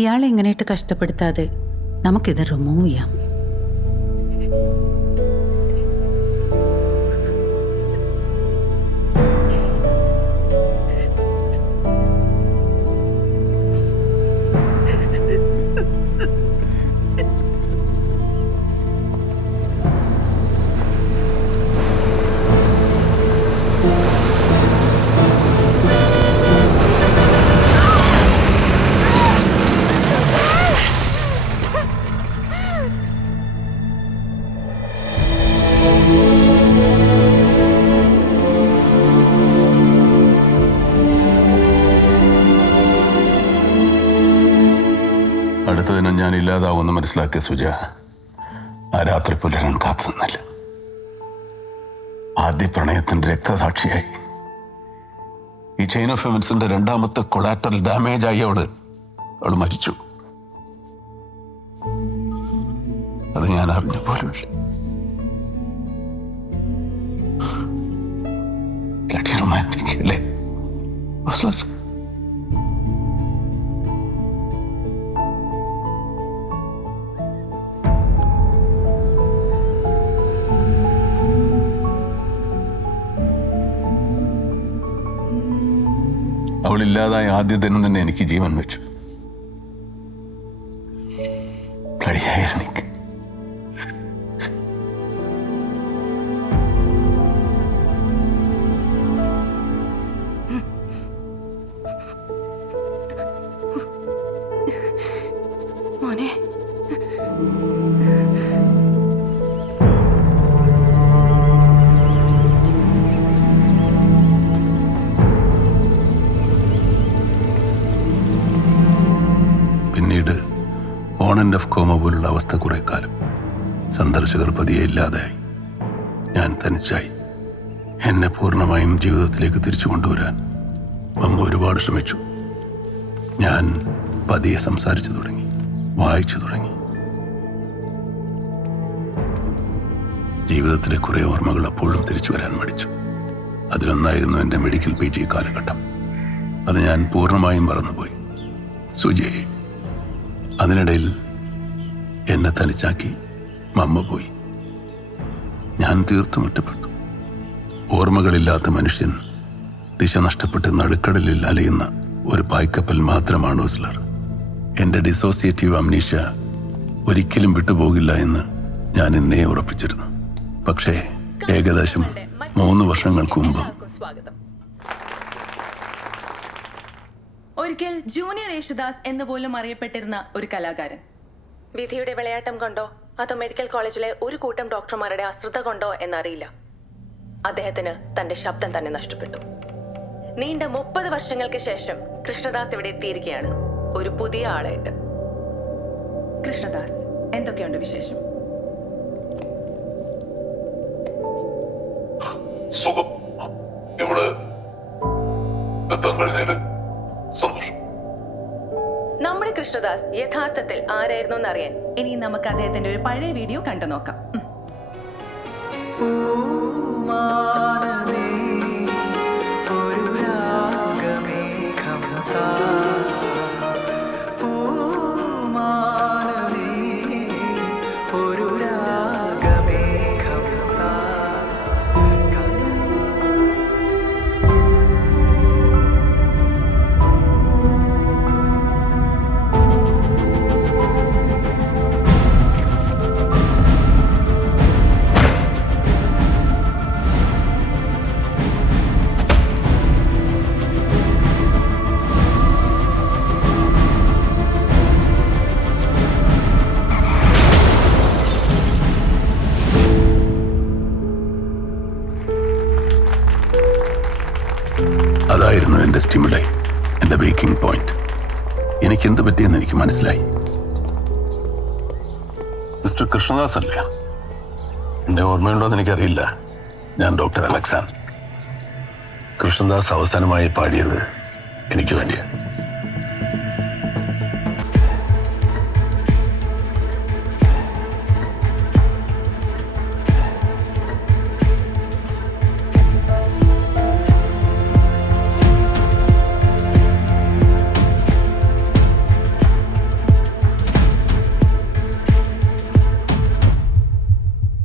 ഇയാളെ എങ്ങനെയിട്ട് കഷ്ടപ്പെടുത്താതെ നമുക്കിത് റിമൂവ് ചെയ്യാം. അടുത്ത ദിനം ഞാൻ ഇല്ലാതാവുമെന്ന് മനസ്സിലാക്കിയ സുജ ആ രാത്രി പുലരാൻ കാത്തു നിന്നില്ല. ആദ്യ പ്രണയത്തിന്റെ രക്തസാക്ഷിയായി ഈ ചെയിൻ ഓഫ് എവൻസിന്റെ രണ്ടാമത്തെ കൊളാറ്ററൽ ഡാമേജ് ആയി അവൾ മരിച്ചു. അത് ഞാൻ അറിഞ്ഞ പോലുമില്ല. റൊമാൻറ്റിക് അല്ലേ? അവളില്ലാതായ ആദ്യ ദിനം തന്നെ എനിക്ക് ജീവൻ വെച്ചു. കഴിയായിരുന്നെങ്കിൽ മോനെ പിന്നീട് ഓൺ ആൻഡ് ഓഫ് കോമ പോലുള്ള അവസ്ഥ കുറെ കാലം. സന്ദർശകർ പതിയെ ഇല്ലാതായി. ഞാൻ തനിച്ചായി. എന്നെ പൂർണ്ണമായും ജീവിതത്തിലേക്ക് തിരിച്ചു കൊണ്ടുവരാൻ അമ്മ ഒരുപാട് ശ്രമിച്ചു. ഞാൻ പതിയെ സംസാരിച്ചു തുടങ്ങി, വായിച്ചു തുടങ്ങി. ജീവിതത്തിലെ കുറെ ഓർമ്മകൾ അപ്പോഴും തിരിച്ചു വരാൻ മടിച്ചു. അതിലൊന്നായിരുന്നു എൻ്റെ മെഡിക്കൽ PG കാലഘട്ടം. അത് ഞാൻ പൂർണ്ണമായും മറന്നുപോയി. സുജയെ അതിനിടയിൽ എന്നെ തനിച്ചാക്കി മമ്മ പോയി. ഞാൻ തീർത്തും ഒറ്റപ്പെട്ടു. ഓർമ്മകളില്ലാത്ത മനുഷ്യൻ ദിശ നഷ്ടപ്പെട്ട് നടുക്കടലിൽ അലയുന്ന ഒരു പായ്ക്കപ്പൽ മാത്രമാണ് ഓസ്ലർ. എൻ്റെ ഡിസോസിയേറ്റീവ് അംനീഷ്യ ഒരിക്കലും വിട്ടുപോകില്ല എന്ന് ഞാൻ ഇന്നേ ഉറപ്പിച്ചിരുന്നു. പക്ഷേ ഏകദേശം 3 വർഷങ്ങൾക്ക് മുമ്പ് ഒരിക്കൽ ജൂനിയർ യേശുദാസ് എന്ന് പോലും അറിയപ്പെട്ടിരുന്ന ഒരു കലാകാരൻ വിധിയുടെ വിളയാട്ടം കൊണ്ടോ അതോ മെഡിക്കൽ കോളേജിലെ ഒരു കൂട്ടം ഡോക്ടർമാരുടെ അശ്രദ്ധ കൊണ്ടോ എന്നറിയില്ല, അദ്ദേഹത്തിന് തന്റെ ശബ്ദം തന്നെ നഷ്ടപ്പെട്ടു. നീണ്ട 30 വർഷങ്ങൾക്ക് ശേഷം കൃഷ്ണദാസ് ഇവിടെ എത്തിയിരിക്കുകയാണ്, ഒരു പുതിയ ആളായിട്ട്. കൃഷ്ണദാസ്, എന്തൊക്കെയുണ്ട് വിശേഷം? സുഖം. ഇവിടെ സന്തോഷം. നമ്മുടെ കൃഷ്ണദാസ് യഥാർത്ഥത്തിൽ ആരായിരുന്നു എന്നറിയാൻ ഇനി നമുക്ക് അദ്ദേഹത്തിന്റെ ഒരു പഴയ വീഡിയോ കണ്ടു നോക്കാം. അതായിരുന്നു എൻ്റെ സ്റ്റിമുലൈ, എൻ്റെ ബ്രേക്കിംഗ് പോയിന്റ്. എനിക്കെന്ത് പറ്റിയെന്ന് എനിക്ക് മനസ്സിലായി. മിസ്റ്റർ കൃഷ്ണദാസ് അല്ല, എന്നെ ഓർമ്മയുണ്ടോയെന്ന് എനിക്കറിയില്ല. ഞാൻ ഡോക്ടർ അലക്സാണ്ടർ. കൃഷ്ണദാസ് അവസാനമായി പാടിയത് എനിക്ക് വേണ്ടിയാണ്.